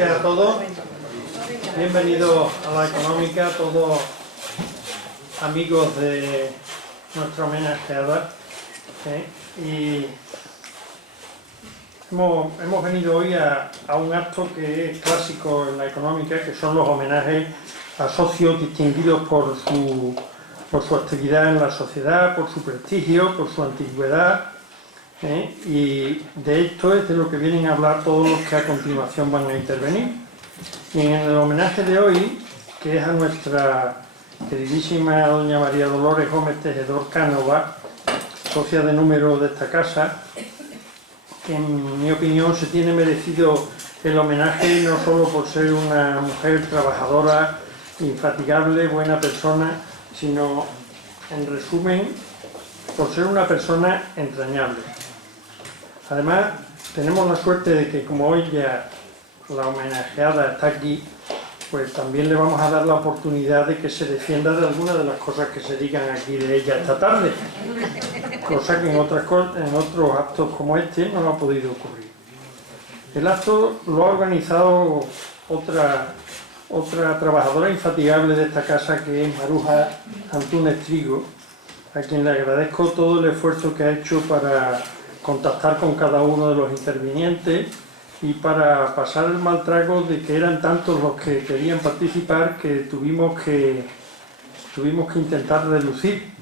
noches a todos. Bienvenidos a La Económica, todos amigos de nuestra homenajeada. Y hemos venido hoy a un acto que es clásico en La Económica, que son los homenajes a socios distinguidos por su actividad en la sociedad, por su prestigio, por su antigüedad. Y de esto es de lo que vienen a hablar todos los que a continuación van a intervenir. Y en el homenaje de hoy, que es a nuestra queridísima doña María Dolores Gómez Tejedor Cánova, socia de número de esta casa, que en mi opinión se tiene merecido el homenaje no solo por ser una mujer trabajadora, infatigable, buena persona, sino, en resumen, por ser una persona entrañable. Además, tenemos la suerte de que como hoy ya la homenajeada está aquí, pues también le vamos a dar la oportunidad de que se defienda de algunas de las cosas que se digan aquí de ella esta tarde, cosa que en otros actos como este no ha podido ocurrir. El acto lo ha organizado otra trabajadora infatigable de esta casa, que es Maruja Antúnez Trigo, a quien le agradezco todo el esfuerzo que ha hecho para contactar con cada uno de los intervinientes y para pasar el mal trago de que eran tantos los que querían participar que tuvimos que intentar reducir.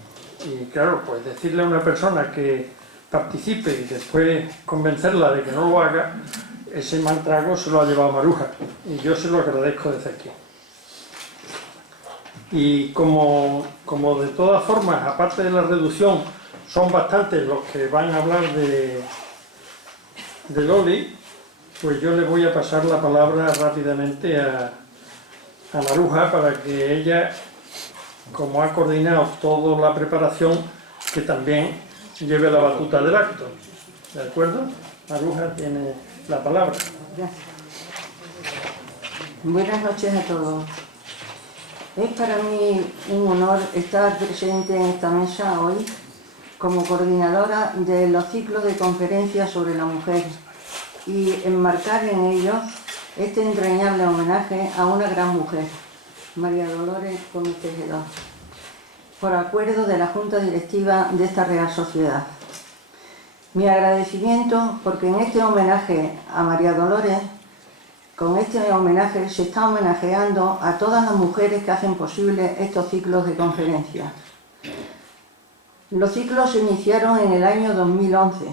Y claro, pues decirle a una persona que participe y después convencerla de que no lo haga, ese mal trago se lo ha llevado Maruja, y yo se lo agradezco desde aquí. Y como de todas formas, aparte de la reducción, son bastantes los que van a hablar de Loli, pues yo le voy a pasar la palabra rápidamente a Maruja para que ella, como ha coordinado toda la preparación, que también lleve la batuta del acto. ¿De acuerdo? Maruja tiene la palabra. Gracias. Buenas noches a todos. Es para mí un honor estar presente en esta mesa hoy como coordinadora de los ciclos de conferencias sobre la mujer y enmarcar en ellos este entrañable homenaje a una gran mujer, María Dolores Gómez Tejedor, por acuerdo de la Junta Directiva de esta Real Sociedad. Mi agradecimiento porque en este homenaje a María Dolores, con este homenaje se está homenajeando a todas las mujeres que hacen posible estos ciclos de conferencias. Los ciclos se iniciaron en el año 2011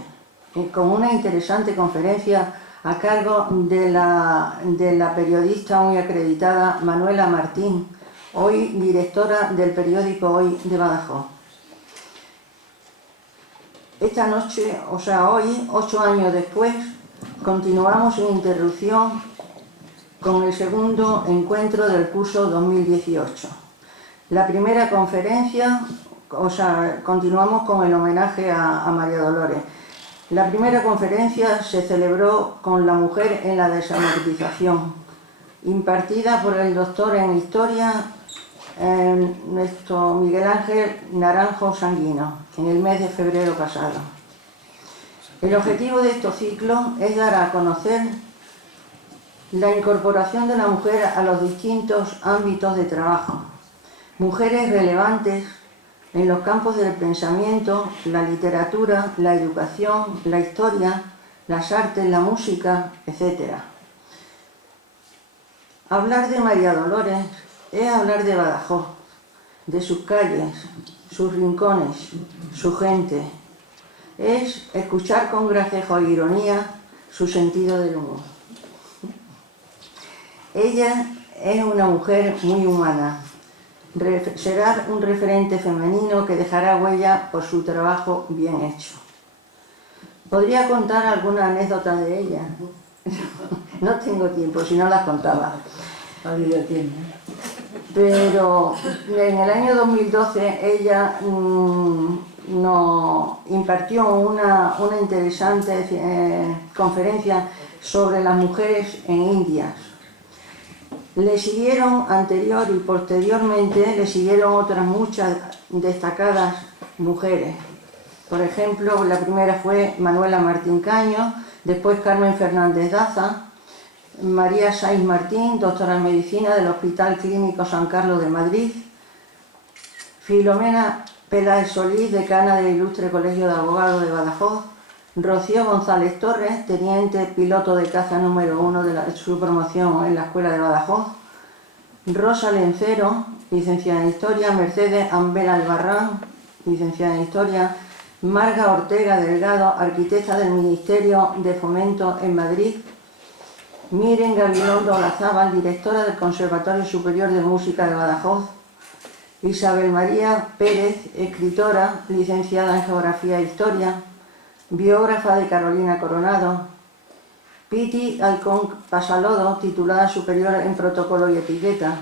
con una interesante conferencia a cargo de la periodista muy acreditada Manuela Martín, hoy directora del periódico Hoy de Badajoz. Esta noche, o sea hoy, 8 años después, continuamos sin interrupción con el segundo encuentro del curso 2018. La primera conferencia, continuamos con el homenaje a María Dolores. La primera conferencia se celebró con la mujer en la desamortización, impartida por el doctor en Historia, nuestro Miguel Ángel Naranjo Sanguino, en el mes de febrero pasado. El objetivo de estos ciclos es dar a conocer la incorporación de la mujer a los distintos ámbitos de trabajo, mujeres relevantes en los campos del pensamiento, la literatura, la educación, la historia, las artes, la música, etc. Hablar de María Dolores es hablar de Badajoz, de sus calles, sus rincones, su gente. Es escuchar con gracejo e ironía su sentido del humor. Ella es una mujer muy humana. Será un referente femenino que dejará huella por su trabajo bien hecho. Podría contar alguna anécdota de ella. No tengo tiempo, si no las contaba. Pero en el año 2012 ella nos impartió una interesante conferencia sobre las mujeres en Indias. Le siguieron anterior y posteriormente, le siguieron otras muchas destacadas mujeres. Por ejemplo, la primera fue Manuela Martín Caño, después Carmen Fernández Daza, María Saiz Martín, doctora en Medicina del Hospital Clínico San Carlos de Madrid. Filomena Peláez Solís, decana del Ilustre Colegio de Abogados de Badajoz. Rocío González Torres, teniente piloto de caza número 1 de su promoción en la Escuela de Badajoz. Rosa Lencero, licenciada en Historia. Mercedes Ambel Albarrán, licenciada en Historia. Marga Ortega Delgado, arquitecta del Ministerio de Fomento en Madrid. Miren Gabilondo Olazábal, directora del Conservatorio Superior de Música de Badajoz. Isabel María Pérez, escritora, licenciada en Geografía e Historia, biógrafa de Carolina Coronado. Piti Alcón Pasalodo, titulada superior en Protocolo y Etiqueta.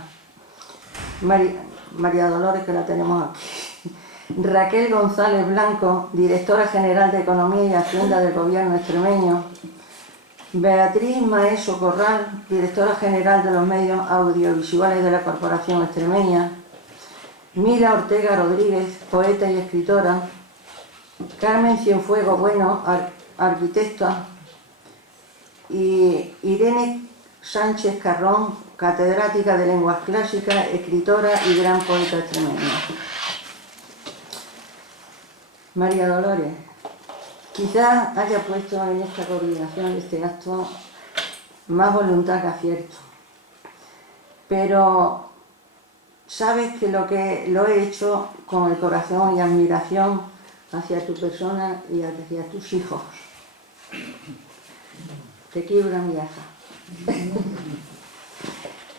María Dolores, que la tenemos aquí. Raquel González Blanco, directora general de Economía y Hacienda del Gobierno extremeño. Beatriz Maeso Corral, directora general de los medios audiovisuales de la Corporación Extremeña. Mira Ortega Rodríguez, poeta y escritora. Carmen Cienfuegos Bueno, arquitecta. Y Irene Sánchez Carrón, catedrática de lenguas clásicas, escritora y gran poeta extremeña. María Dolores, quizás haya puesto en esta coordinación de este acto más voluntad que acierto, pero sabes que lo he hecho con el corazón y admiración hacia tu persona y hacia tus hijos. Te quiero una migaja.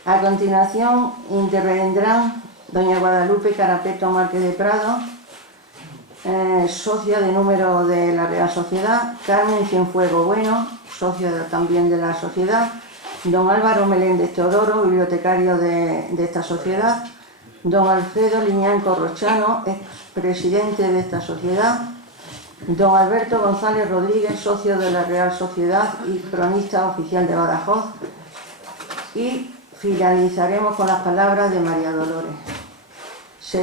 A continuación intervendrán doña Guadalupe Carapeto Márquez de Prado, socia de número de la Real Sociedad. Carmen Cienfuegos Bueno, socia también de la Sociedad. Don Álvaro Meléndez Teodoro, bibliotecario de esta sociedad. Don Alfredo Liñán Corrochano, expresidente de esta sociedad. Don Alberto González Rodríguez, socio de la Real Sociedad y cronista oficial de Badajoz. Y finalizaremos con las palabras de María Dolores.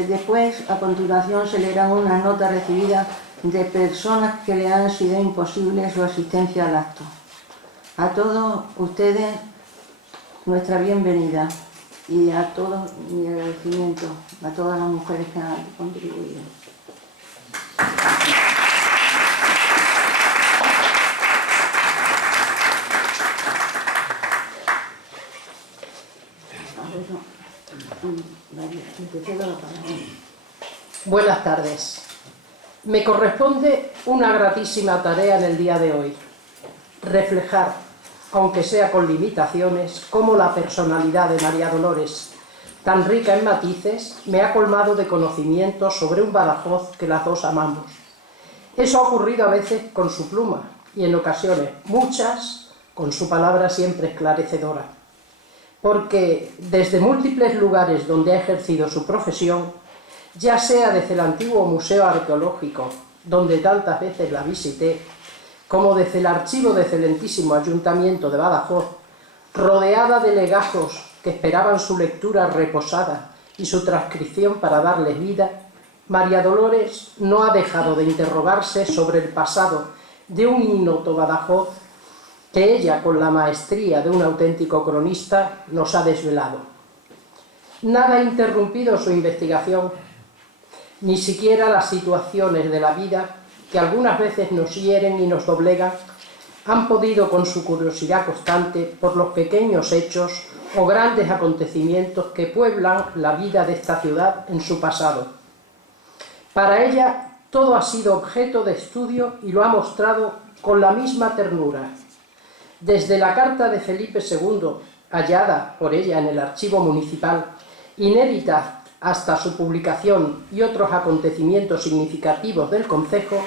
Después, a continuación, se leerán unas notas recibidas de personas que le han sido imposible su asistencia al acto. A todos ustedes, nuestra bienvenida y a todos mi agradecimiento, a todas las mujeres que han contribuido. Buenas tardes. Me corresponde una gratísima tarea en el día de hoy: reflejar, aunque sea con limitaciones, cómo la personalidad de María Dolores, tan rica en matices, me ha colmado de conocimientos sobre un Badajoz que las dos amamos. Eso ha ocurrido a veces con su pluma y en ocasiones, muchas, con su palabra siempre esclarecedora. Porque desde múltiples lugares donde ha ejercido su profesión, ya sea desde el antiguo Museo Arqueológico, donde tantas veces la visité, como desde el archivo del excelentísimo Ayuntamiento de Badajoz, rodeada de legajos que esperaban su lectura reposada y su transcripción para darles vida, María Dolores no ha dejado de interrogarse sobre el pasado de un ignoto Badajoz que ella, con la maestría de un auténtico cronista, nos ha desvelado. Nada ha interrumpido su investigación, ni siquiera las situaciones de la vida que algunas veces nos hieren y nos doblegan, han podido, con su curiosidad constante por los pequeños hechos o grandes acontecimientos que pueblan la vida de esta ciudad en su pasado. Para ella todo ha sido objeto de estudio y lo ha mostrado con la misma ternura. Desde la carta de Felipe II, hallada por ella en el archivo municipal, inédita hasta su publicación y otros acontecimientos significativos del concejo,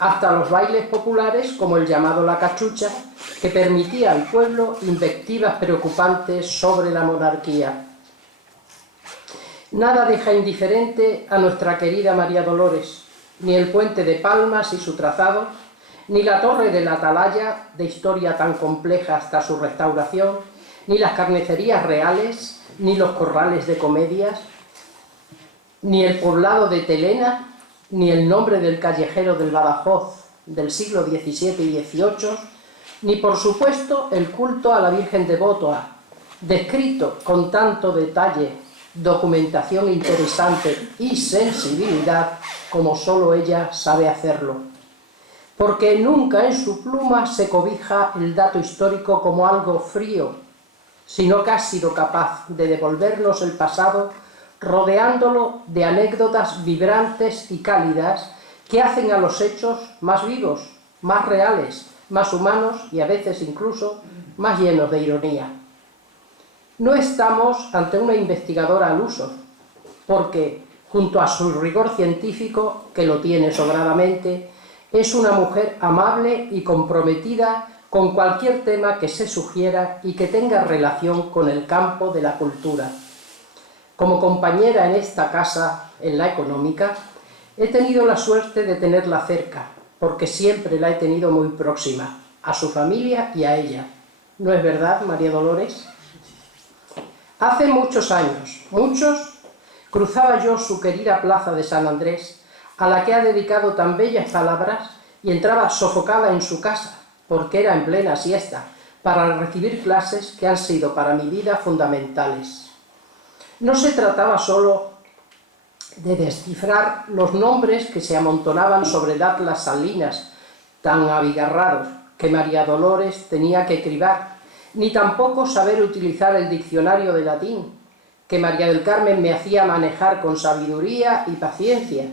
hasta los bailes populares como el llamado La Cachucha, que permitía al pueblo invectivas preocupantes sobre la monarquía. Nada deja indiferente a nuestra querida María Dolores, ni el puente de Palmas y su trazado, ni la torre de la Atalaya, de historia tan compleja hasta su restauración, ni las carnicerías reales, ni los corrales de comedias, ni el poblado de Telena, ni el nombre del callejero del Badajoz del siglo XVII y XVIII, ni por supuesto el culto a la Virgen de Botoa, descrito con tanto detalle, documentación interesante y sensibilidad como solo ella sabe hacerlo. Porque nunca en su pluma se cobija el dato histórico como algo frío, sino que ha sido capaz de devolvernos el pasado rodeándolo de anécdotas vibrantes y cálidas que hacen a los hechos más vivos, más reales, más humanos y a veces incluso más llenos de ironía. No estamos ante una investigadora al uso, porque, junto a su rigor científico, que lo tiene sobradamente, es una mujer amable y comprometida con cualquier tema que se sugiera y que tenga relación con el campo de la cultura. Como compañera en esta casa, en la económica, he tenido la suerte de tenerla cerca, porque siempre la he tenido muy próxima, a su familia y a ella. ¿No es verdad, María Dolores? Hace muchos años, cruzaba yo su querida plaza de San Andrés, a la que ha dedicado tan bellas palabras, y entraba sofocada en su casa, porque era en plena siesta, para recibir clases que han sido para mi vida fundamentales. No se trataba solo de descifrar los nombres que se amontonaban sobre el atlas Salinas, tan abigarrados, que María Dolores tenía que cribar, ni tampoco saber utilizar el diccionario de latín, que María del Carmen me hacía manejar con sabiduría y paciencia,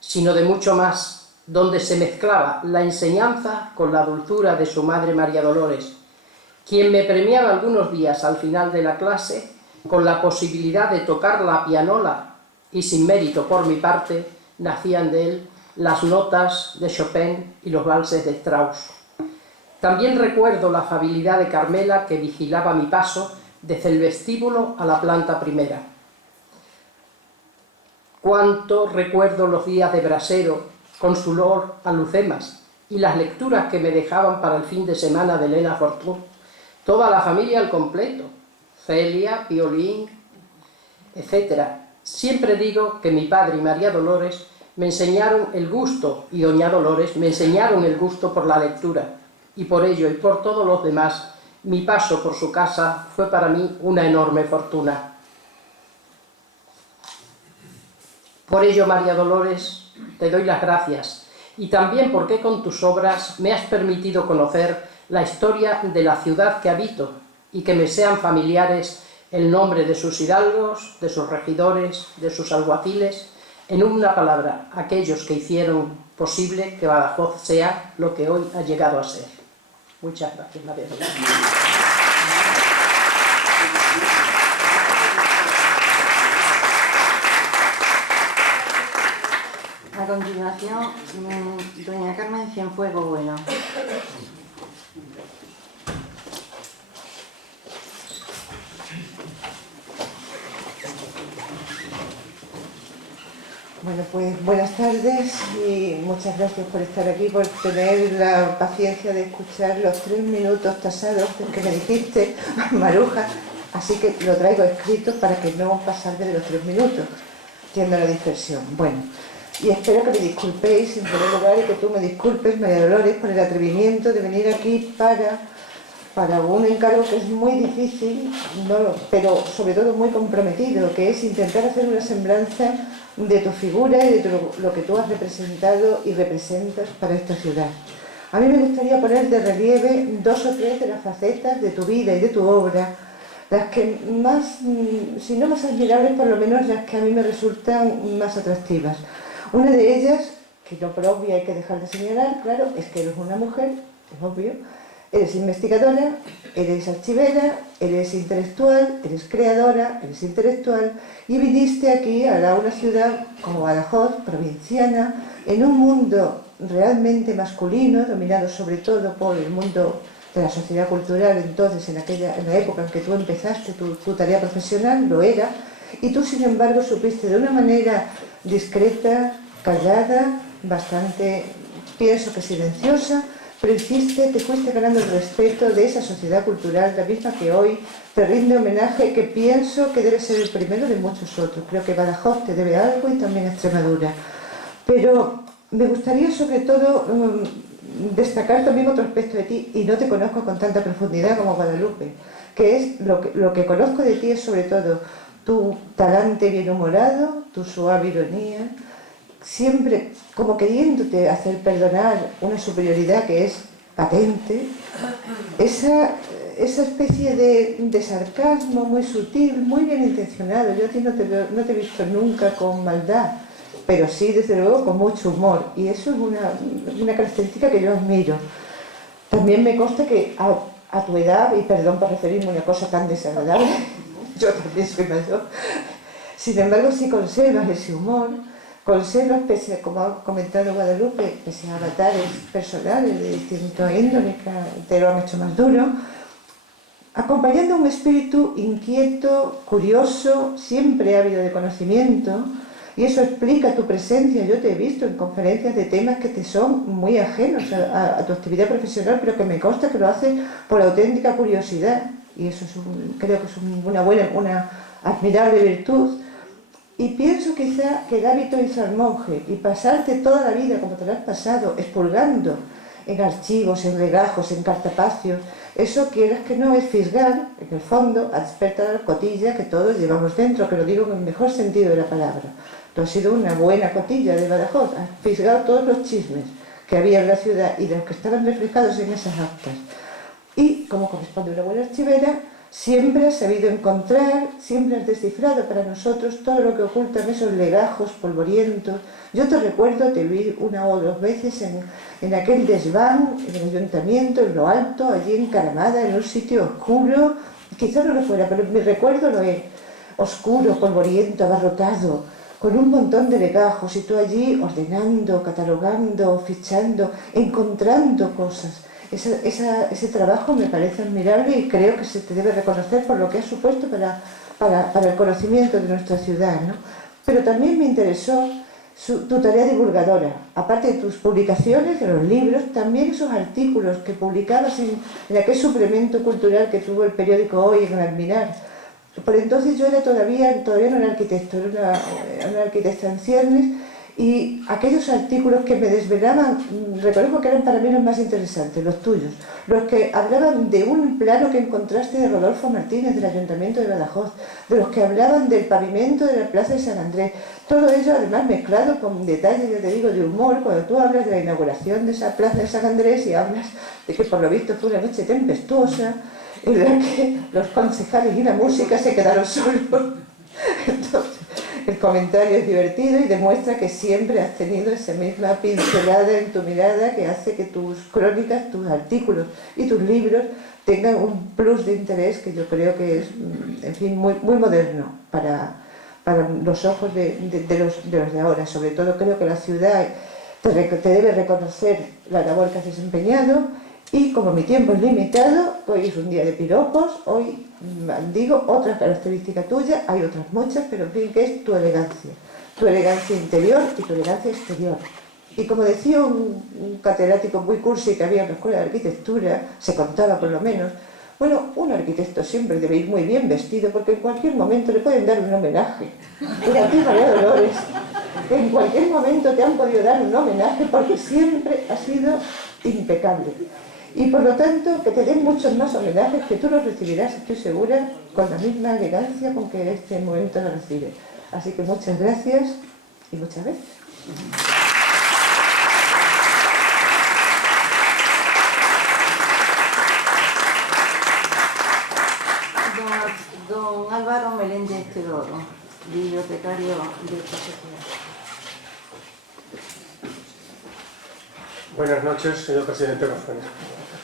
sino de mucho más, donde se mezclaba la enseñanza con la dulzura de su madre María Dolores, quien me premiaba algunos días al final de la clase con la posibilidad de tocar la pianola, y sin mérito por mi parte, nacían de él las notas de Chopin y los valses de Strauss. También recuerdo la afabilidad de Carmela, que vigilaba mi paso desde el vestíbulo a la planta primera. Cuánto recuerdo los días de brasero, con su olor a lucemas, y las lecturas que me dejaban para el fin de semana de Elena Fortún. Toda la familia al completo, Celia, Piolín, etc. Siempre digo que mi padre y María Dolores me enseñaron el gusto, y doña Dolores me enseñaron el gusto por la lectura, y por ello y por todos los demás, mi paso por su casa fue para mí una enorme fortuna. Por ello, María Dolores, te doy las gracias, y también porque con tus obras me has permitido conocer la historia de la ciudad que habito y que me sean familiares el nombre de sus hidalgos, de sus regidores, de sus alguaciles, en una palabra, aquellos que hicieron posible que Badajoz sea lo que hoy ha llegado a ser. Muchas gracias, María Dolores. A continuación, doña Carmen Cienfuegos Bueno. Bueno, pues buenas tardes y muchas gracias por estar aquí, por tener la paciencia de escuchar los 3 minutos tasados que me dijiste, Maruja, así que lo traigo escrito para que no pasar de los 3 minutos, entiendo la dispersión. Bueno, y espero que me disculpéis en primer lugar y que tú me disculpes, María Dolores, por el atrevimiento de venir aquí para un encargo que es muy difícil, pero sobre todo muy comprometido, que es intentar hacer una semblanza de tu figura y de lo que tú has representado y representas para esta ciudad. A mí me gustaría poner de relieve 2 o 3 de las facetas de tu vida y de tu obra, las que más, si no más admirables, por lo menos las que a mí me resultan más atractivas. Una de ellas, que no por obvio hay que dejar de señalar, claro, es que eres una mujer, es obvio. Eres investigadora, eres archivera, eres intelectual, eres creadora, eres intelectual y viniste aquí a una ciudad como Badajoz, provinciana, en un mundo realmente masculino, dominado sobre todo por el mundo de la sociedad cultural. Entonces, en la época en que tú empezaste tu tarea profesional, lo era, y tú sin embargo supiste de una manera discreta, callada, bastante, pienso que silenciosa, pero te fuiste ganando el respeto de esa sociedad cultural, la misma que hoy te rinde homenaje, que pienso que debe ser el primero de muchos otros. Creo que Badajoz te debe algo y también Extremadura. Pero me gustaría sobre todo destacar también otro aspecto de ti, y no te conozco con tanta profundidad como Guadalupe, que es lo que conozco de ti es sobre todo tu talante bien humorado, tu suave ironía, siempre como queriéndote hacer perdonar una superioridad que es patente, esa especie de sarcasmo muy sutil, muy bien intencionado. Yo a ti no te he visto nunca con maldad, pero sí, desde luego, con mucho humor, y eso es una característica que yo admiro. También me consta que a tu edad, y perdón por referirme a una cosa tan desagradable, yo también soy mayor, sin embargo, si conservas ese humor, conservas, pese a, como ha comentado Guadalupe, pese a avatares personales de distinto índole que te lo han hecho más duro, acompañando un espíritu inquieto, curioso, siempre ávido de conocimiento, y eso explica tu presencia. Yo te he visto en conferencias de temas que te son muy ajenos a tu actividad profesional, pero que me consta que lo haces por auténtica curiosidad, y eso es creo que es una admirable virtud. Y pienso quizá que el hábito hizo al monje, y pasarte toda la vida como te lo has pasado, expurgando en archivos, en legajos, en cartapacios, eso quieras que no es fisgar, en el fondo, a despertar la cotilla que todos llevamos dentro, que lo digo en el mejor sentido de la palabra. Tú has sido una buena cotilla de Badajoz, has fisgado todos los chismes que había en la ciudad y los que estaban reflejados en esas actas. Y, como corresponde a una buena archivera, siempre has sabido encontrar, siempre has descifrado para nosotros todo lo que ocultan esos legajos polvorientos. Yo te recuerdo, te vi una o dos veces en aquel desván, en el ayuntamiento, en lo alto, allí encaramada, en un sitio oscuro. Quizás no lo fuera, pero mi recuerdo lo es. Oscuro, polvoriento, abarrotado, con un montón de legajos, y tú allí ordenando, catalogando, fichando, encontrando cosas. Ese trabajo me parece admirable y creo que se te debe reconocer por lo que has supuesto para el conocimiento de nuestra ciudad, ¿no? Pero también me interesó tu tarea divulgadora, aparte de tus publicaciones, de los libros, también esos artículos que publicabas en aquel suplemento cultural que tuvo el periódico Hoy en Alminar. Por entonces yo todavía no era arquitecto, era una arquitecta en ciernes, y aquellos artículos que me desvelaban, reconozco que eran para mí los más interesantes, los tuyos, los que hablaban de un plano que encontraste de Rodolfo Martínez del Ayuntamiento de Badajoz, de los que hablaban del pavimento de la Plaza de San Andrés, todo ello además mezclado con detalles, ya te digo, de humor, cuando tú hablas de la inauguración de esa Plaza de San Andrés y hablas de que por lo visto fue una noche tempestuosa, en la que los concejales y la música se quedaron solos. Entonces, el comentario es divertido y demuestra que siempre has tenido esa misma pincelada en tu mirada que hace que tus crónicas, tus artículos y tus libros tengan un plus de interés que yo creo que es, en fin, muy, muy moderno para los ojos de los de ahora. Sobre todo creo que la ciudad te debe reconocer la labor que has desempeñado. Y como mi tiempo es limitado, hoy es un día de piropos, hoy digo otra característica tuya, hay otras muchas, pero en fin, que es tu elegancia interior y tu elegancia exterior. Y como decía un catedrático muy cursi que había en la escuela de arquitectura, se contaba por lo menos, bueno, un arquitecto siempre debe ir muy bien vestido porque en cualquier momento le pueden dar un homenaje. Y a ti, María Dolores, en cualquier momento te han podido dar un homenaje porque siempre has sido impecable. Y por lo tanto, que te den muchos más homenajes, que tú los recibirás, estoy segura, con la misma elegancia con que este momento lo recibes. Así que muchas gracias y muchas veces. Don Álvaro Meléndez Teodoro, bibliotecario de esta sociedad. Buenas noches, señor presidente González.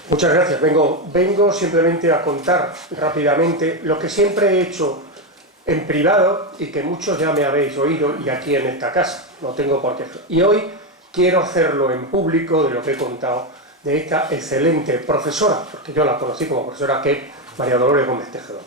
Muchas gracias. Vengo simplemente a contar rápidamente lo que siempre he hecho en privado y que muchos ya me habéis oído y aquí en esta casa. No tengo por qué. Y hoy quiero hacerlo en público de lo que he contado de esta excelente profesora, porque yo la conocí como profesora, que es María Dolores Gómez Tejedor.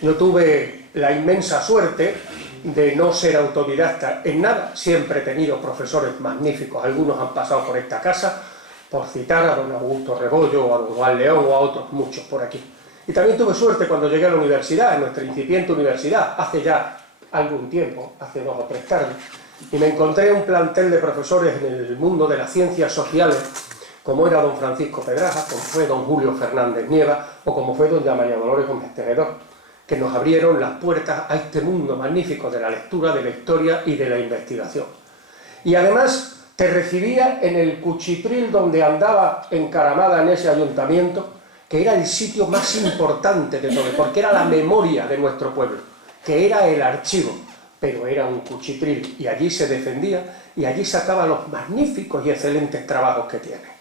Yo tuve la inmensa suerte de no ser autodidacta en nada. Siempre he tenido profesores magníficos. Algunos han pasado por esta casa, por citar a don Augusto Rebollo, o a don Juan León, o a otros muchos por aquí. Y también tuve suerte cuando llegué a la universidad, en nuestra incipiente universidad, hace ya algún tiempo, hace 2 o 3 tardes, y me encontré un plantel de profesores en el mundo de las ciencias sociales como era don Francisco Pedraja, como fue don Julio Fernández Nieva o como fue doña María Dolores Gómez Tejedor, que nos abrieron las puertas a este mundo magnífico de la lectura, de la historia y de la investigación. Y además te recibía en el cuchitril donde andaba encaramada en ese ayuntamiento, que era el sitio más importante de todo, porque era la memoria de nuestro pueblo, que era el archivo, pero era un cuchitril, y allí se defendía, y allí sacaba los magníficos y excelentes trabajos que tiene.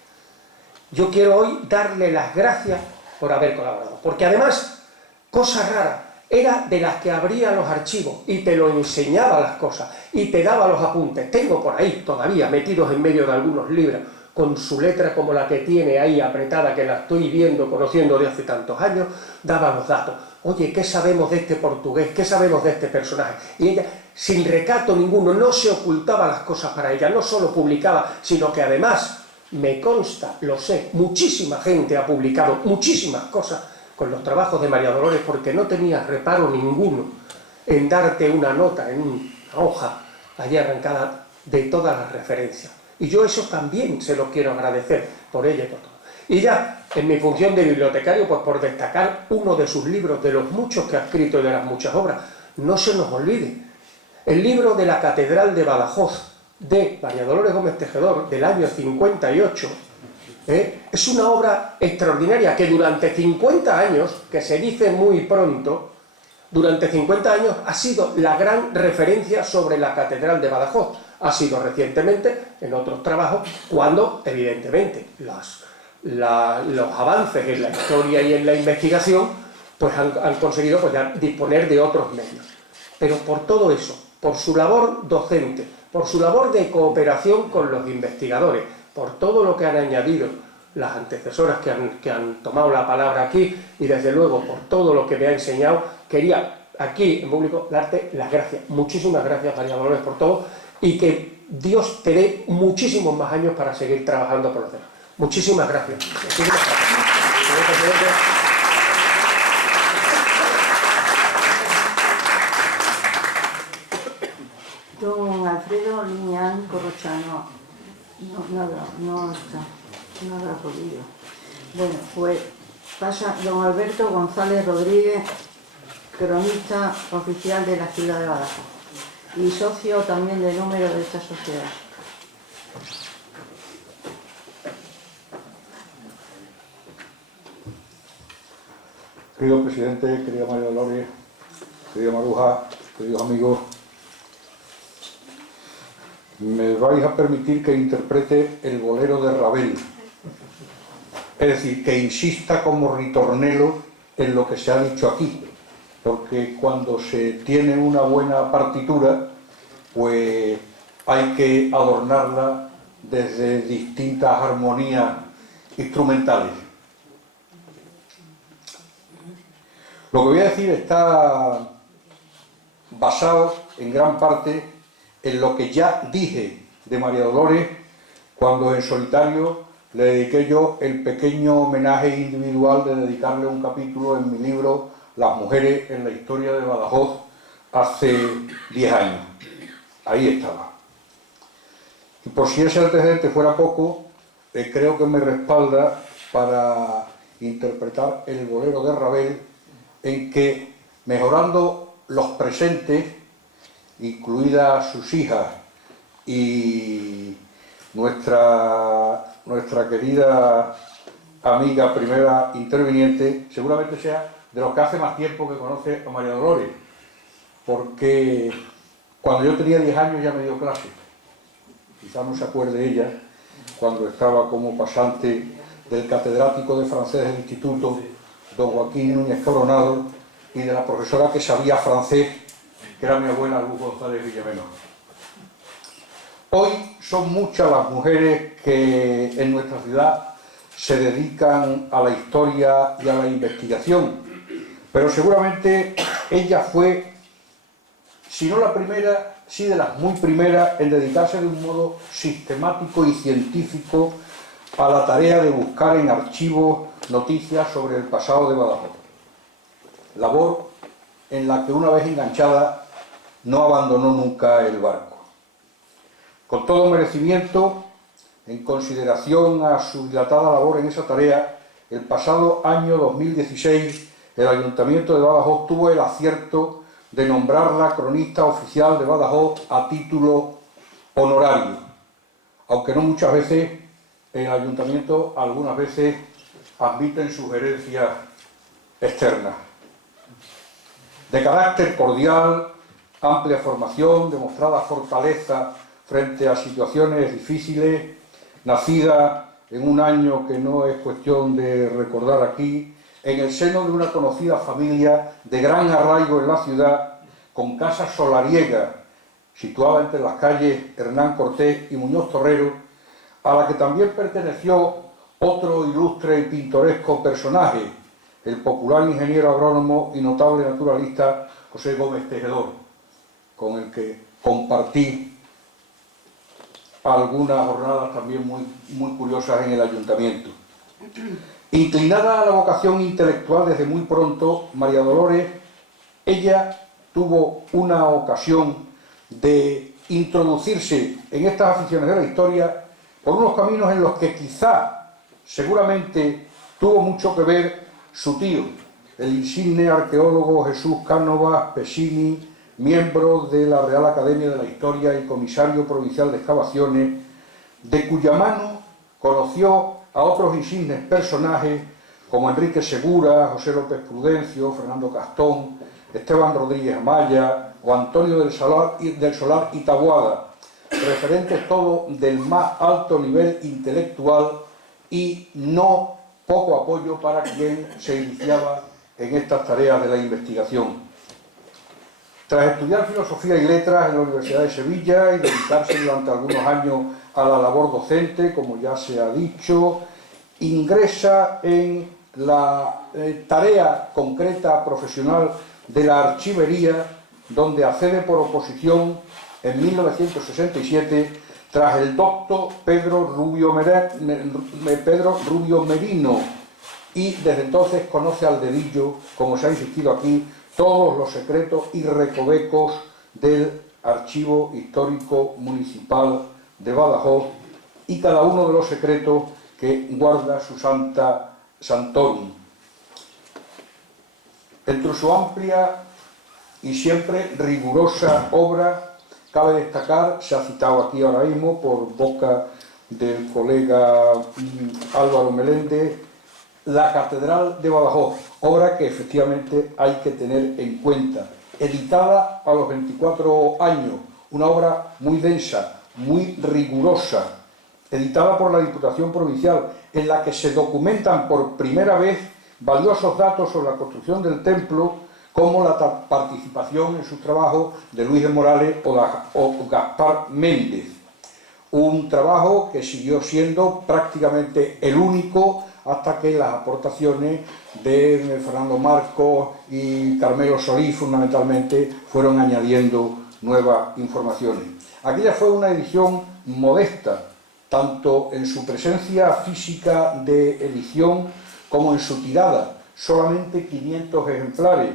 Yo quiero hoy darle las gracias por haber colaborado, porque además, cosa rara, era de las que abría los archivos y te lo enseñaba las cosas y te daba los apuntes. Tengo por ahí todavía metidos en medio de algunos libros con su letra como la que tiene ahí apretada, que la estoy viendo, conociendo de hace tantos años, daba los datos. Oye, ¿qué sabemos de este portugués? ¿Qué sabemos de este personaje? Y ella, sin recato ninguno, no se ocultaba las cosas para ella, no solo publicaba, sino que además, me consta, lo sé, muchísima gente ha publicado muchísimas cosas con los trabajos de María Dolores, porque no tenía reparo ninguno en darte una nota en una hoja allí arrancada de todas las referencias. Y yo eso también se lo quiero agradecer por ella y por todo. Y ya, en mi función de bibliotecario, pues por destacar uno de sus libros, de los muchos que ha escrito y de las muchas obras, no se nos olvide, el libro de la Catedral de Badajoz, de María Dolores Gómez Tejedor, del año 58, es una obra extraordinaria que durante 50 años, que se dice muy pronto, durante 50 años ha sido la gran referencia sobre la Catedral de Badajoz. Ha sido recientemente en otros trabajos, cuando evidentemente los avances en la historia y en la investigación pues han conseguido pues, ya disponer de otros medios. Pero por todo eso, por su labor docente, por su labor de cooperación con los investigadores, por todo lo que han añadido las antecesoras que han tomado la palabra aquí y desde luego por todo lo que me ha enseñado, quería aquí en público darte las gracias. Muchísimas gracias, María Dolores, por todo y que Dios te dé muchísimos más años para seguir trabajando por los demás. Muchísimas gracias. Muchísimas gracias. Don Alfredo Liñán Corrochano, no ha podido. Bueno, pues pasa don Alberto González Rodríguez, cronista oficial de la ciudad de Badajoz y socio también de número de esta sociedad. Querido presidente, querida María Dolores, querida Maruja, queridos amigos, me vais a permitir que interprete el bolero de Ravel, es decir, que insista como ritornelo en lo que se ha dicho aquí, porque cuando se tiene una buena partitura, pues hay que adornarla desde distintas armonías instrumentales. Lo que voy a decir está basado en gran parte en lo que ya dije de María Dolores cuando en solitario le dediqué yo el pequeño homenaje individual de dedicarle un capítulo en mi libro Las mujeres en la historia de Badajoz hace 10 años. Ahí estaba. Y por si ese antecedente fuera poco, creo que me respalda para interpretar el bolero de Ravel, en que, mejorando los presentes, incluidas sus hijas y nuestra querida amiga primera interviniente, seguramente sea de los que hace más tiempo que conoce a María Dolores, porque cuando yo tenía 10 años ya me dio clase. Quizá no se acuerde ella, cuando estaba como pasante del catedrático de francés del instituto, don Joaquín Núñez Coronado, y de la profesora que sabía francés, que era mi abuela Luz González Villameno. Hoy son muchas las mujeres que en nuestra ciudad se dedican a la historia y a la investigación, pero seguramente ella fue, si no la primera, sí de las muy primeras en dedicarse de un modo sistemático y científico a la tarea de buscar en archivos noticias sobre el pasado de Badajoz. Labor en la que una vez enganchada no abandonó nunca el barco. Con todo merecimiento, en consideración a su dilatada labor en esa tarea, el pasado año 2016 el Ayuntamiento de Badajoz tuvo el acierto de nombrarla cronista oficial de Badajoz a título honorario, aunque no muchas veces el Ayuntamiento algunas veces admiten sugerencias externas. De carácter cordial, amplia formación, demostrada fortaleza frente a situaciones difíciles, nacida en un año que no es cuestión de recordar aquí, en el seno de una conocida familia de gran arraigo en la ciudad, con casa solariega, situada entre las calles Hernán Cortés y Muñoz Torrero, a la que también perteneció otro ilustre y pintoresco personaje, el popular ingeniero agrónomo y notable naturalista José Gómez Tejedor, con el que compartí algunas jornadas también muy curiosas en el ayuntamiento. Inclinada a la vocación intelectual desde muy pronto, María Dolores, ella tuvo una ocasión de introducirse en estas aficiones de la historia por unos caminos en los que quizá, seguramente, tuvo mucho que ver su tío, el insigne arqueólogo Jesús Cánovas Pesini, miembro de la Real Academia de la Historia y comisario provincial de excavaciones, de cuya mano conoció a otros insignes personajes como Enrique Segura, José López Prudencio, Fernando Castón, Esteban Rodríguez Amaya o Antonio del Solar y Taboada, referentes todos del más alto nivel intelectual y no poco apoyo para quien se iniciaba en estas tareas de la investigación. Tras estudiar Filosofía y Letras en la Universidad de Sevilla y dedicarse durante algunos años a la labor docente, como ya se ha dicho, ingresa en la tarea concreta profesional de la archivería, donde accede por oposición en 1967 tras el doctor Pedro Rubio Merino, y desde entonces conoce al dedillo, como se ha insistido aquí, todos los secretos y recovecos del Archivo Histórico Municipal de Badajoz y cada uno de los secretos que guarda su Santa Santorum. Entre su amplia y siempre rigurosa obra, cabe destacar, se ha citado aquí ahora mismo por boca del colega Álvaro Meléndez, La Catedral de Badajoz, obra que efectivamente hay que tener en cuenta, editada a los 24 años, una obra muy densa, muy rigurosa, editada por la Diputación Provincial, en la que se documentan por primera vez valiosos datos sobre la construcción del templo, como la participación en su trabajo de Luis de Morales o Gaspar Méndez. Un trabajo que siguió siendo prácticamente el único hasta que las aportaciones de Fernando Marcos y Carmelo Solís fundamentalmente fueron añadiendo nuevas informaciones. Aquella fue una edición modesta, tanto en su presencia física de edición como en su tirada, solamente 500 ejemplares,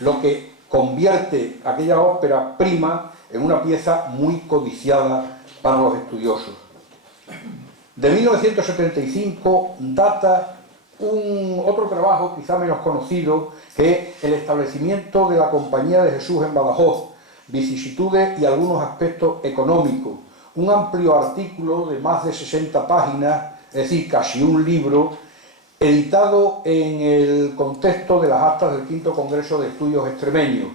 lo que convierte aquella ópera prima en una pieza muy codiciada para los estudiosos. De 1975 data otro trabajo quizá menos conocido, que es el establecimiento de la Compañía de Jesús en Badajoz, vicisitudes y algunos aspectos económicos. Un amplio artículo de más de 60 páginas, es decir, casi un libro, editado en el contexto de las actas del V Congreso de Estudios Extremeños.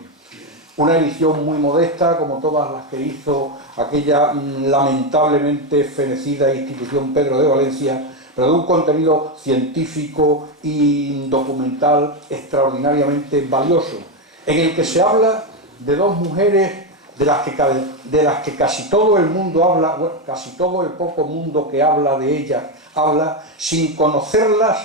Una edición muy modesta, como todas las que hizo aquella lamentablemente fenecida institución Pedro de Valencia, pero de un contenido científico y documental extraordinariamente valioso, en el que se habla de dos mujeres de las que casi todo el mundo habla, bueno, casi todo el poco mundo que habla de ellas habla sin conocerlas,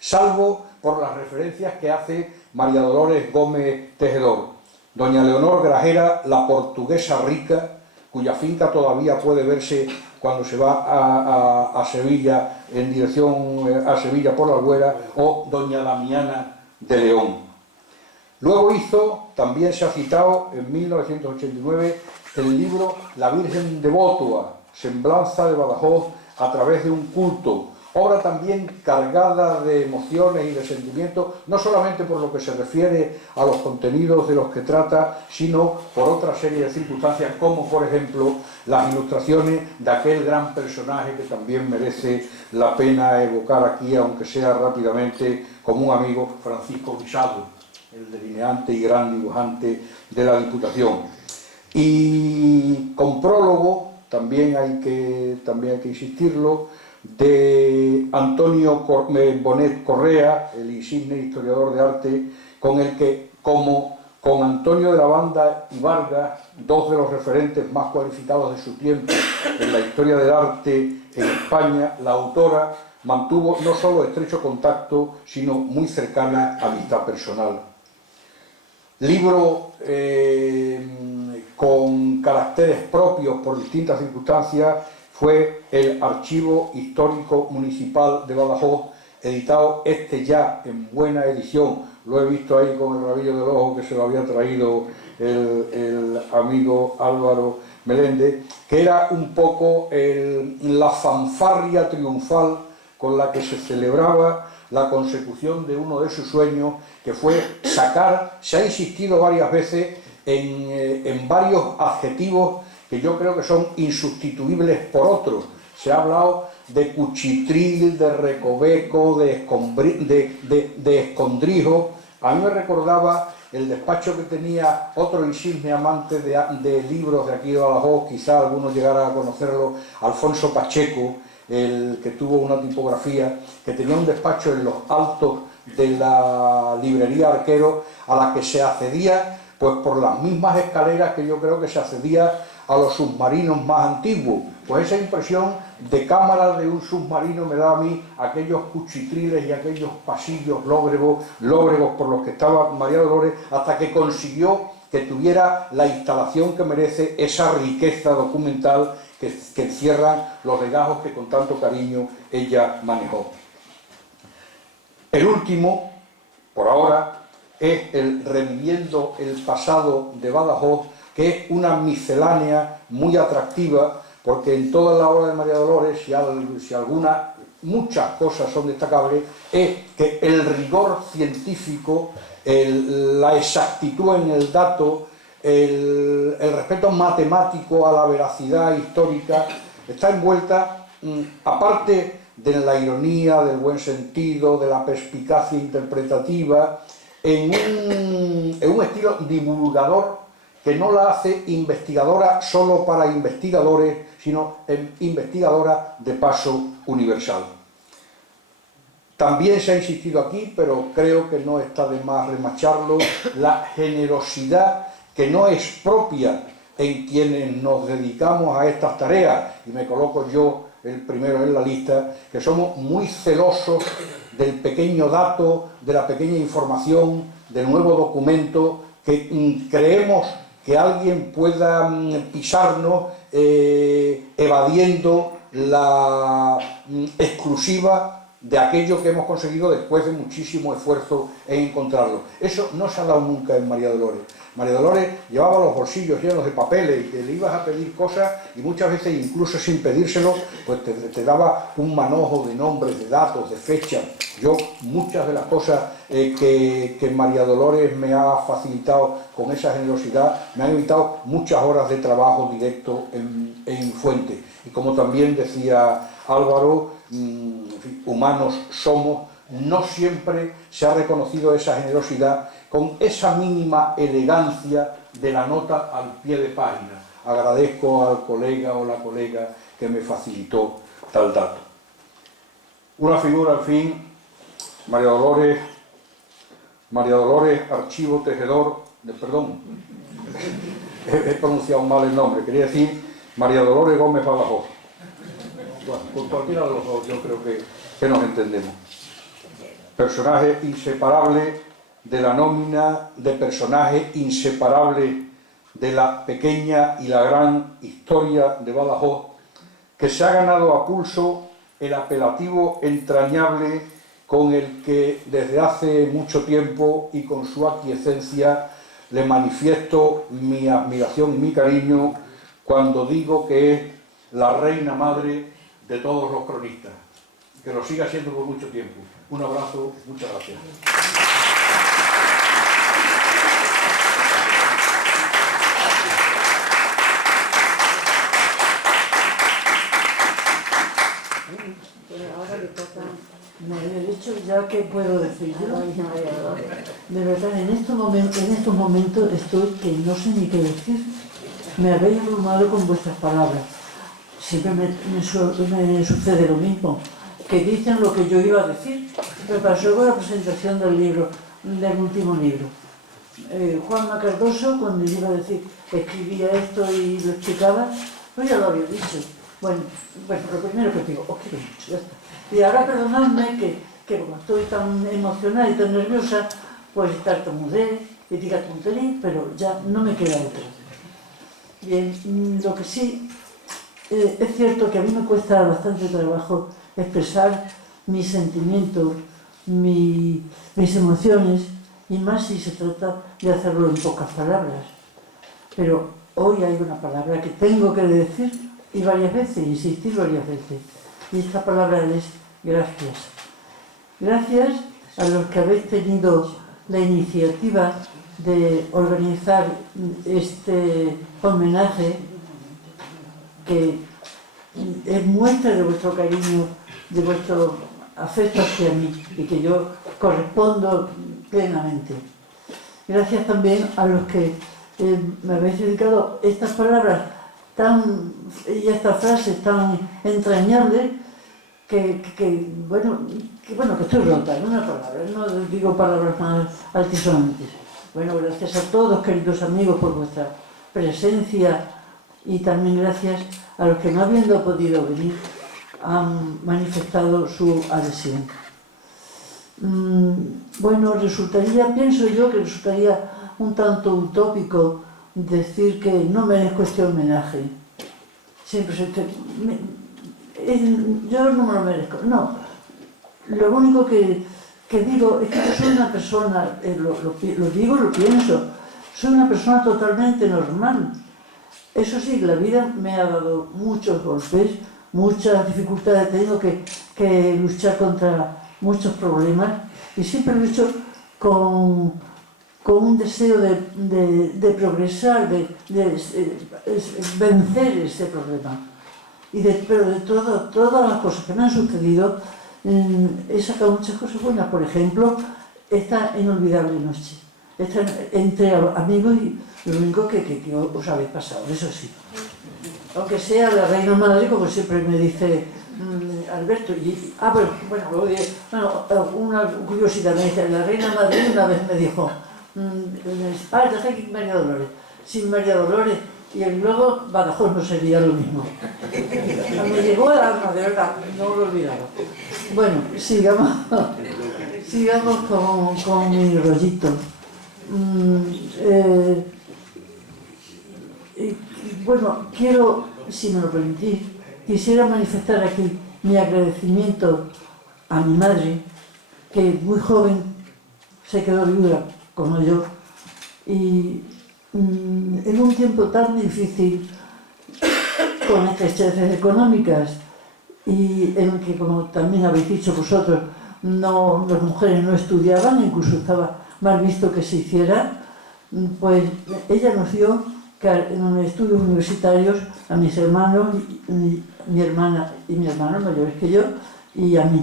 salvo por las referencias que hace María Dolores Gómez Tejedor. Doña Leonor Grajera, la portuguesa rica, cuya finca todavía puede verse cuando se va a Sevilla, en dirección a Sevilla por la Albuera, o Doña Damiana de León. Luego hizo, también se ha citado, en 1989, el libro La Virgen de Bótua, Semblanza de Badajoz a través de un culto, obra también cargada de emociones y de sentimientos, no solamente por lo que se refiere a los contenidos de los que trata, sino por otra serie de circunstancias, como por ejemplo las ilustraciones de aquel gran personaje que también merece la pena evocar aquí, aunque sea rápidamente, como un amigo, Francisco Guisado, el delineante y gran dibujante de la Diputación. Y con prólogo, también hay que insistirlo, de Antonio Bonet Correa, el insigne historiador de arte, con el que, como con Antonio de la Banda y Vargas, dos de los referentes más cualificados de su tiempo en la historia del arte en España, la autora mantuvo no solo estrecho contacto, sino muy cercana amistad personal. Libro con caracteres propios por distintas circunstancias fue el Archivo Histórico Municipal de Badajoz, editado ya en buena edición. Lo he visto ahí con el rabillo del ojo que se lo había traído el amigo Álvaro Meléndez, que era un poco la fanfarria triunfal con la que se celebraba la consecución de uno de sus sueños, que fue sacar, se ha insistido varias veces en varios adjetivos que yo creo que son insustituibles por otros. Se ha hablado de cuchitril, de recoveco, de escondrijo. A mí me recordaba el despacho que tenía otro insigne amante de libros de aquí de Badajoz, quizá algunos llegaran a conocerlo, Alfonso Pacheco, el que tuvo una tipografía, que tenía un despacho en los altos de la librería Arquero, a la que se accedía pues por las mismas escaleras que yo creo que se accedía a los submarinos más antiguos. Pues esa impresión de cámara de un submarino me daba a mí aquellos cuchitriles y aquellos pasillos lóbregos por los que estaba María Dolores, hasta que consiguió que tuviera la instalación que merece, esa riqueza documental que encierran los legajos que con tanto cariño ella manejó. El último, por ahora, es el Reviviendo el pasado de Badajoz, que es una miscelánea muy atractiva, porque en toda la obra de María Dolores, muchas cosas son destacables, es que el rigor científico, la exactitud en el dato, el respeto matemático a la veracidad histórica, está envuelta, aparte de la ironía, del buen sentido, de la perspicacia interpretativa, en un estilo divulgador que no la hace investigadora solo para investigadores, sino investigadora de paso universal. También se ha insistido aquí, pero creo que no está de más remacharlo, la generosidad que no es propia en quienes nos dedicamos a estas tareas, y me coloco yo el primero en la lista, que somos muy celosos del pequeño dato, de la pequeña información, del nuevo documento, que creemos que alguien pueda pisarnos evadiendo la exclusiva de aquello que hemos conseguido después de muchísimo esfuerzo en encontrarlo. Eso no se ha dado nunca en María Dolores. María Dolores llevaba los bolsillos llenos de papeles y te le ibas a pedir cosas y muchas veces incluso sin pedírselo pues te daba un manojo de nombres, de datos, de fechas. Yo muchas de las cosas que María Dolores me ha facilitado con esa generosidad me han evitado muchas horas de trabajo directo en fuente. Y como también decía Álvaro, humanos somos, no siempre se ha reconocido esa generosidad con esa mínima elegancia de la nota al pie de página. Agradezco al colega o la colega que me facilitó tal dato. Una figura, al fin, María Dolores Archivo Tejedor, perdón, he pronunciado mal el nombre, quería decir María Dolores Gómez Badajoz. Bueno, con cualquiera de los dos yo creo que nos entendemos. Personaje inseparable de la nómina de personajes inseparables de la pequeña y la gran historia de Badajoz, que se ha ganado a pulso el apelativo entrañable con el que desde hace mucho tiempo y con su aquiescencia le manifiesto mi admiración y mi cariño cuando digo que es la reina madre de todos los cronistas. Que lo siga siendo por mucho tiempo. Un abrazo, muchas gracias. Ahora le toca Me había dicho ya que puedo decir a yo. la Virgen María Dolores. De verdad, en estos momentos estoy que no sé ni qué decir. Me habéis abrumado con vuestras palabras. Siempre me sucede lo mismo, que dicen lo que yo iba a decir. Me pasó con la presentación del libro, del último libro. Juanma Cardoso, cuando iba a decir, escribía esto y lo explicaba, pues ya lo había dicho. Bueno, lo primero que digo, os quiero mucho, ya está. Y ahora perdonadme que como estoy tan emocionada y tan nerviosa, pues tartamudeé y diga tontería, pero ya no me queda otra. Bien, lo que sí, es cierto que a mí me cuesta bastante trabajo expresar mis sentimientos, mis emociones, y más si se trata de hacerlo en pocas palabras. Pero hoy hay una palabra que tengo que decir y varias veces, insistir varias veces. Y esta palabra es gracias. Gracias a los que habéis tenido la iniciativa de organizar este homenaje, que es muestra de vuestro cariño, de vuestro afecto hacia mí, y que yo correspondo plenamente. Gracias también a los que me habéis dedicado estas palabras y estas frases tan entrañables que estoy rota, en una palabra, no digo palabras más altisonantes. Bueno, gracias a todos, queridos amigos, por vuestra presencia, y también gracias a los que, no habiendo podido venir, han manifestado su adhesión. Bueno, pienso yo que resultaría un tanto utópico decir que no merezco este homenaje. Siempre yo no me lo merezco. No, lo único que digo es que yo soy una persona, lo digo, lo pienso, soy una persona totalmente normal. Eso sí, la vida me ha dado muchos golpes, muchas dificultades, he tenido que luchar contra muchos problemas, y siempre lucho con un deseo de progresar, de vencer ese problema. Pero de todas las cosas que me han sucedido, he sacado muchas cosas buenas. Por ejemplo, esta inolvidable noche, entre amigos, y lo único que os habéis pasado, eso sí. Aunque sea la reina madre, como siempre me dice Alberto. Una curiosidad, me dice, la reina madre una vez me dijo, dejé aquí María Dolores. Sin María Dolores y luego Badajoz no sería lo mismo. Me llegó al alma, de verdad, no lo he olvidado. Bueno, sigamos con mi rollito. Quiero, si me lo permitís, quisiera manifestar aquí mi agradecimiento a mi madre, que muy joven se quedó viuda, como yo, y en un tiempo tan difícil, con estrecheces económicas, y en el que, como también habéis dicho vosotros, las mujeres no estudiaban, incluso estaba mal visto que se hiciera, pues ella nos dio en estudios universitarios a mis hermanos, mi hermana y mi hermano mayores que yo, y a mí.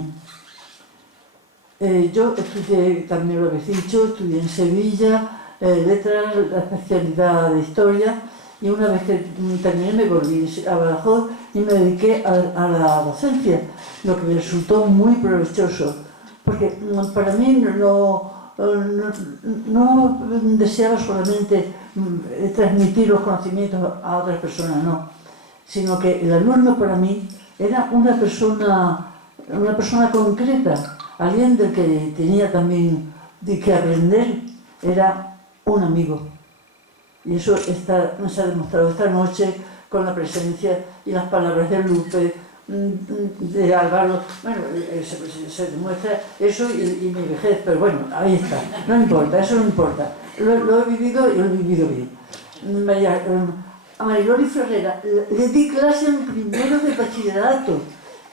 Yo estudié, también lo habéis dicho, estudié en Sevilla, letras, la especialidad de historia, y una vez que terminé me volví a Badajoz y me dediqué a la docencia, lo que me resultó muy provechoso, porque para mí no deseaba solamente transmitir los conocimientos a otras personas, no, sino que el alumno para mí era una persona concreta, alguien del que tenía también que aprender, era un amigo. Y eso se ha demostrado esta noche con la presencia y las palabras de Lupe, de Álvaro. Bueno, se demuestra eso y mi vejez, pero bueno, ahí está, no importa, eso no importa. Lo he vivido y lo he vivido bien. A Mariloli Ferrera le di clase en primero de bachillerato,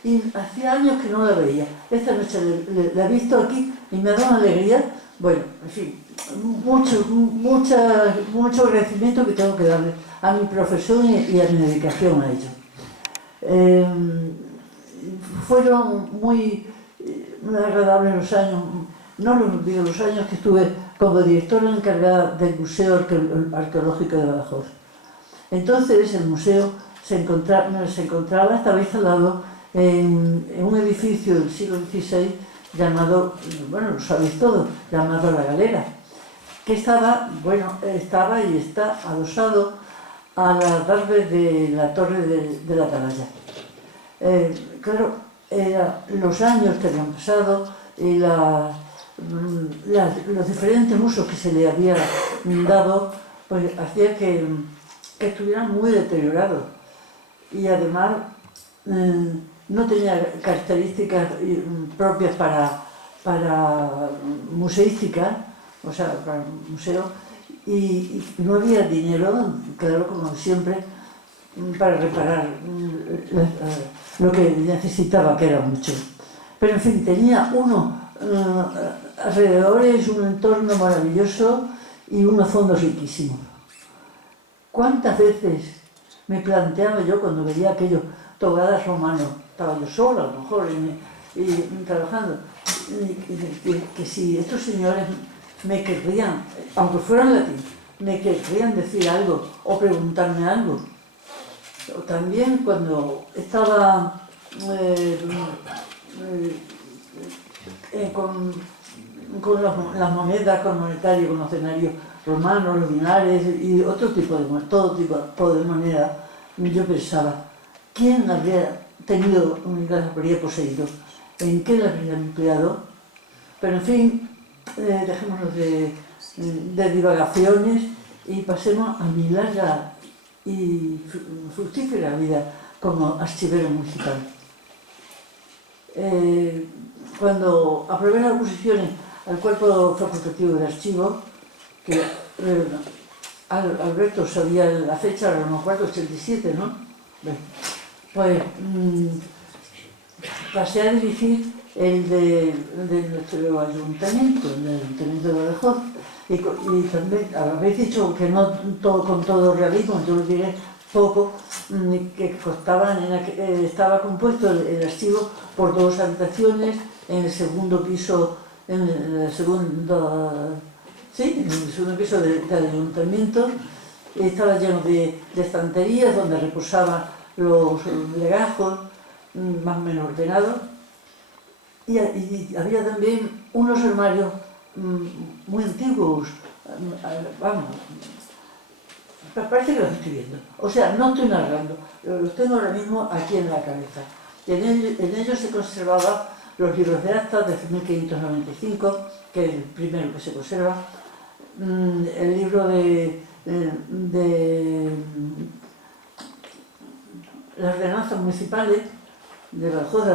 y hacía años que no la veía. Esta noche la he visto aquí y me ha dado una alegría. Bueno, en fin, mucho agradecimiento que tengo que darle a mi profesión y a mi dedicación a ello. Fueron muy agradables los años, no los olvido, los años que estuve como directora encargada del Museo Arqueológico de Badajoz. Entonces el museo se encontraba, estaba instalado en un edificio del siglo XVI llamado, bueno, lo sabéis todo, llamado La Galera, que estaba y está adosado a la tarde de la torre de la Atalaya. Claro, los años que habían pasado y los diferentes usos que se le había dado, pues hacía que estuvieran muy deteriorados y además no tenía características propias para museística, o sea, para museo, y no había dinero, claro, como siempre, para reparar lo que necesitaba, que era mucho. Pero en fin, tenía alrededores un entorno maravilloso y unos fondos riquísimos. ¿Cuántas veces me planteaba yo cuando veía aquellos togadas romanos? Estaba yo sola, a lo mejor, trabajando, que si estos señores me querrían, aunque fueran latín, me querrían decir algo o preguntarme algo. O también cuando estaba con las monedas, con monetario, con los denarios romanos, los dinares y otro tipo de monedas, todo tipo de monedas, yo pensaba, ¿quién habría tenido, las habría poseído? ¿En qué las habría empleado? Pero en fin, dejémonos de divagaciones y pasemos a mi larga y fructífera vida como archivero municipal. Cuando aprobé las oposiciones al cuerpo facultativo de archivo, que Alberto sabía la fecha, a lo mejor 87, ¿no? Pues pasé a dirigir el de nuestro ayuntamiento, el ayuntamiento de Badajoz, y también habéis dicho que no todo, con todo realismo, yo lo diré poco, que estaba compuesto el archivo por 2 habitaciones en el segundo piso, en el segundo piso del ayuntamiento. Estaba lleno de estanterías donde reposaban los legajos, más o menos ordenados, y había también unos armarios muy antiguos, vamos, parece que los estoy viendo, o sea, no estoy narrando, los tengo ahora mismo aquí en la cabeza. En ellos se conservaban los libros de actas de 1595, que es el primero que se conserva, el libro de las ordenanzas municipales de Badajoz,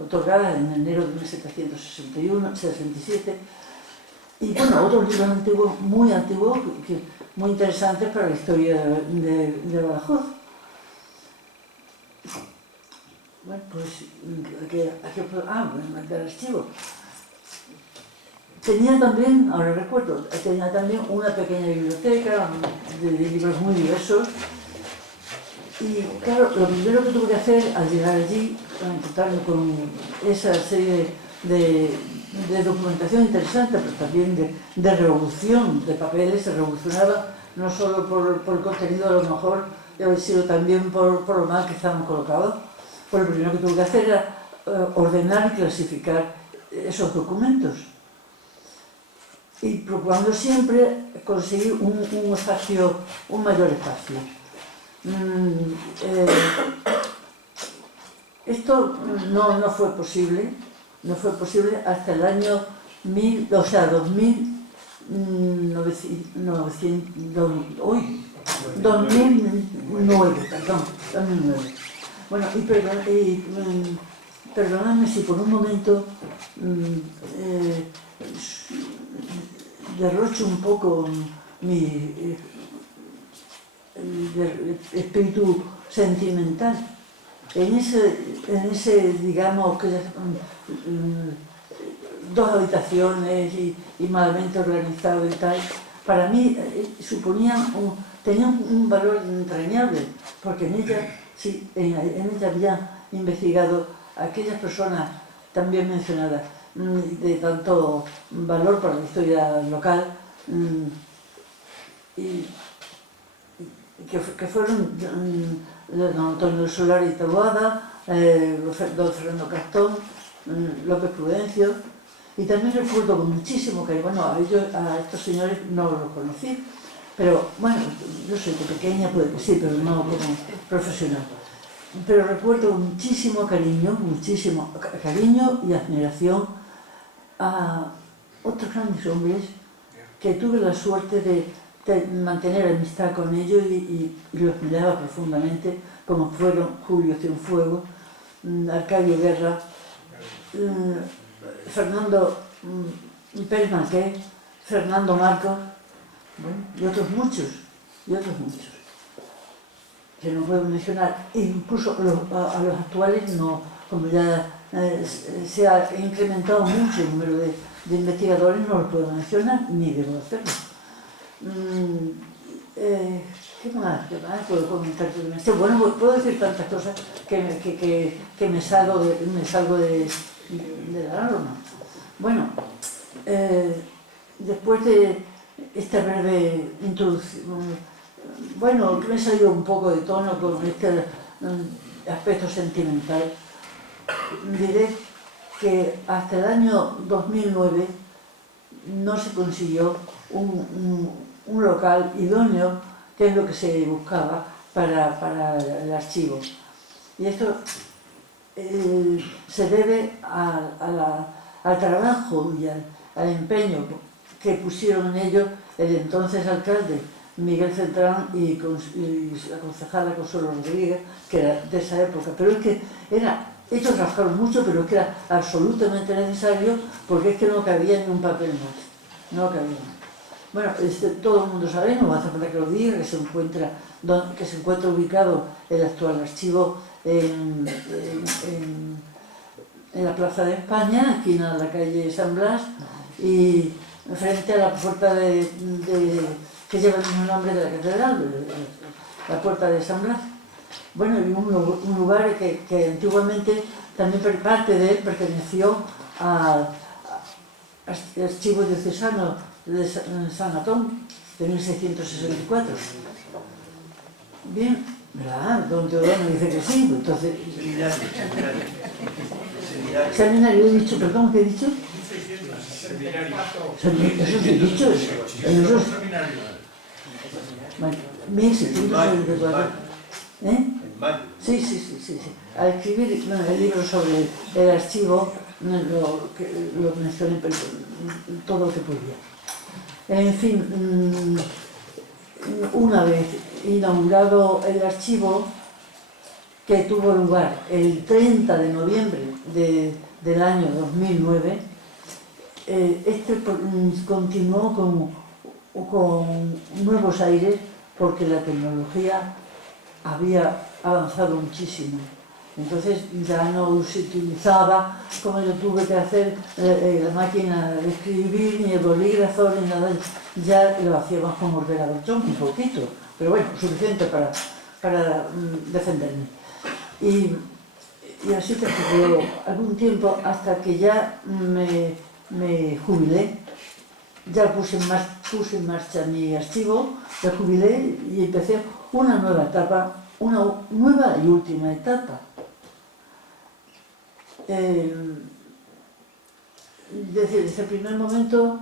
otorgadas en enero de 1767, y bueno, otros libros antiguos, muy interesantes para la historia de Badajoz. Bueno, pues, del archivo. Tenía también, ahora recuerdo, tenía también una pequeña biblioteca de libros muy diversos. Y claro, lo primero que tuve que hacer al llegar allí, para encontrarme con esa serie de documentación interesante, pero también de revolución de papeles, se revolucionaba no solo por el contenido, a lo mejor, sino también por lo mal que estaban colocados. Pues lo primero que tuve que hacer era ordenar y clasificar esos documentos. Y procurando siempre conseguir un mayor espacio. Esto no fue posible hasta el año 2009. Bueno, perdonadme si por un momento derrocho un poco mi espíritu sentimental, en ese digamos, que dos habitaciones y malamente organizado y tal, para mí tenían un valor entrañable, porque en ella había investigado a aquellas personas también mencionadas de tanto valor para la historia local y que fueron don Antonio del Solar y Taboada, don Fernando Castón, López Prudencio, y también recuerdo con muchísimo cariño, bueno, a estos señores no los conocí, pero bueno, yo soy de pequeña, puede que sí, pero no como profesional. Pero recuerdo con muchísimo cariño y admiración a otros grandes hombres que tuve la suerte de mantener amistad con ellos y los admiraba profundamente, como fueron Julio Cienfuegos, Arcadio Guerra, Fernando Pérez Manqué, Fernando Marcos, bueno, y otros muchos, que no puedo mencionar, e incluso a los actuales, no, como ya se ha incrementado mucho el número de investigadores, no los puedo mencionar, ni debo hacerlo. ¿Qué más puedo comentar? Bueno, puedo decir tantas cosas que me salgo de la norma. Bueno, después de esta breve introducción, bueno, que me he salido un poco de tono con este aspecto sentimental, diré que hasta el año 2009 no se consiguió un local idóneo, que es lo que se buscaba para el archivo. Y esto se debe al trabajo y al empeño que pusieron en ello el entonces alcalde Miguel Centrán y la concejala Consuelo Rodríguez, que era de esa época. Pero es que ellos trabajaron mucho, pero es que era absolutamente necesario, porque es que no cabía ni un papel más. No cabía más. Bueno, todo el mundo sabe, no hace falta que lo diga, que se encuentra ubicado el actual archivo en la Plaza de España, esquina de la calle San Blas, y frente a la puerta que lleva el mismo nombre de la catedral, la puerta de San Blas. Bueno, y un lugar que antiguamente también parte de él perteneció al archivo diocesano de San Atón, de 1664. Bien, ¿verdad? Don Teodoro me dice que sí, entonces... Seminario, he dicho, perdón, ¿qué he dicho? Seminario. Eso he dicho, eso. Bueno, 1664. Sí. Al escribir el libro sobre el archivo, lo mencioné todo lo que podía. En fin, una vez inaugurado el archivo, que tuvo lugar el 30 de noviembre del año 2009, continuó con nuevos aires, porque la tecnología había avanzado muchísimo. Entonces ya no se utilizaba, como yo tuve que hacer, la máquina de escribir, ni el bolígrafo, ni nada, ya lo hacíamos con ordenador, un poquito, pero bueno, suficiente para defenderme. Y así transcurrió algún tiempo hasta que ya me jubilé, ya puse en marcha mi archivo, me jubilé y empecé una nueva etapa, una nueva y última etapa. Desde el primer momento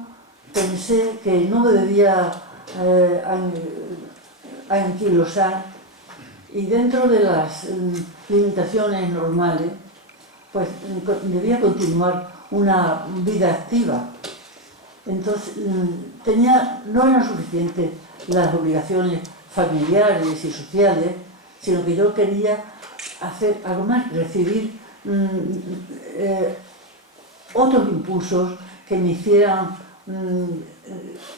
pensé que no me debía anquilosar, y dentro de las limitaciones normales, pues debía continuar una vida activa. Entonces no eran suficientes las obligaciones familiares y sociales, sino que yo quería hacer algo más, recibir otros impulsos que me hicieran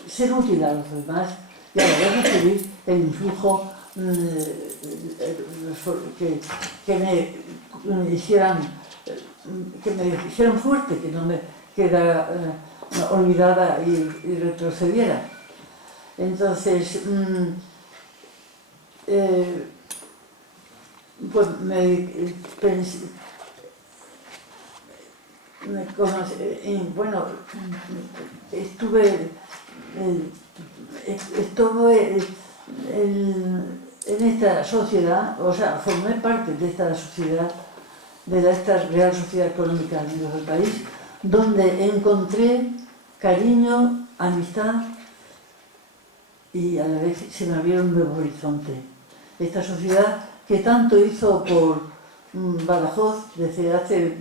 ser útil a los demás, y a la vez recibir el influjo me hicieran fuerte, que no me quedara olvidada y retrocediera. Entonces, pues bueno, estuve en esta sociedad, o sea, formé parte de esta sociedad, de esta Real Sociedad Económica del país, donde encontré cariño, amistad y a la vez se me abrió un nuevo horizonte. Esta sociedad que tanto hizo por Badajoz desde hace